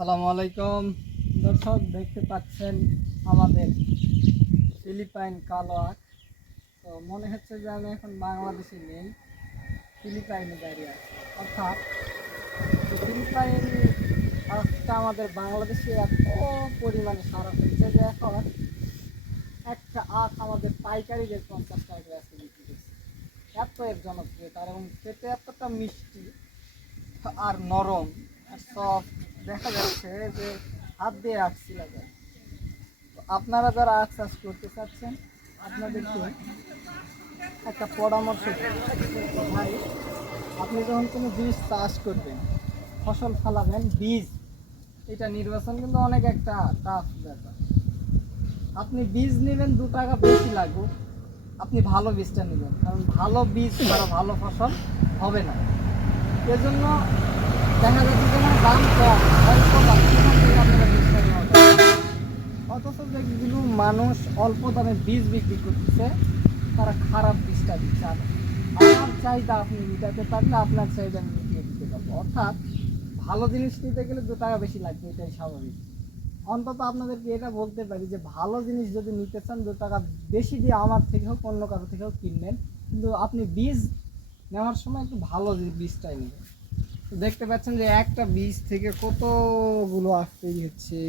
আসসালামু আলাইকুম দর্শক, দেখতে পাচ্ছেন আমাদের ফিলিপাইন কালো আখ। তো মনে হচ্ছে যে আমি এখন বাংলাদেশে নেই, ফিলিপাইনে দাঁড়িয়ে আছি। অর্থাৎ ফিলিপাইন আখটা আমাদের বাংলাদেশে এত পরিমাণে সারা হয়েছে যে এখন একটা আখ আমাদের পাইকারিদের 50 টাকা করে আজকে বিক্রি করছে। এত এর জনপ্রিয়তা, এবং খেতে এতটা মিষ্টি আর নরম আর সফট, দেখা যাচ্ছে যে হাত দিয়ে আখ ছিলা যায়। তো আপনারা যারা আখ চাষ করতে চাচ্ছেন, আপনাদেরকে একটা পরামর্শ দিই। ভাই, আপনি যখন কোনো জিনিস চাষ করবেন, ফসল ফলাবেন, বীজ এটা নির্বাচন কিন্তু অনেক একটা টাফ ব্যাপার। আপনি বীজ নেবেন 2 টাকা বেশি লাগুক, আপনি ভালো বীজটা নেবেন, কারণ ভালো বীজ ছাড়া ভালো ফসল হবে না। এজন্য দেখা যাচ্ছে যেখানে দাম কম, অল্প দাম, সেখান থেকে আপনারা বীজটা নেওয়া যায়। অথচ যেগুলো মানুষ অল্প দামে বীজ বিক্রি করতেছে, তারা খারাপ বীজটা দিচ্ছে। আর আমার চাহিদা আপনি মিটাতে পারলে আপনার চাহিদা আমি মিটিয়ে দিতে পারবো। অর্থাৎ ভালো জিনিস নিতে গেলে 2 টাকা বেশি লাগবে, এটাই স্বাভাবিক। অন্তত আপনাদেরকে এটা বলতে পারি যে ভালো জিনিস যদি নিতে চান, 2 টাকা বেশি দিয়ে আমার থেকে হোক অন্য কারো থেকে হোক কিনবেন, কিন্তু আপনি বীজ নেওয়ার সময় একটু ভালো বীজটাই নেবেন। তো দেখতে পাচ্ছেন যে একটা বীজ থেকে কতগুলো আখ তৈরি হচ্ছে।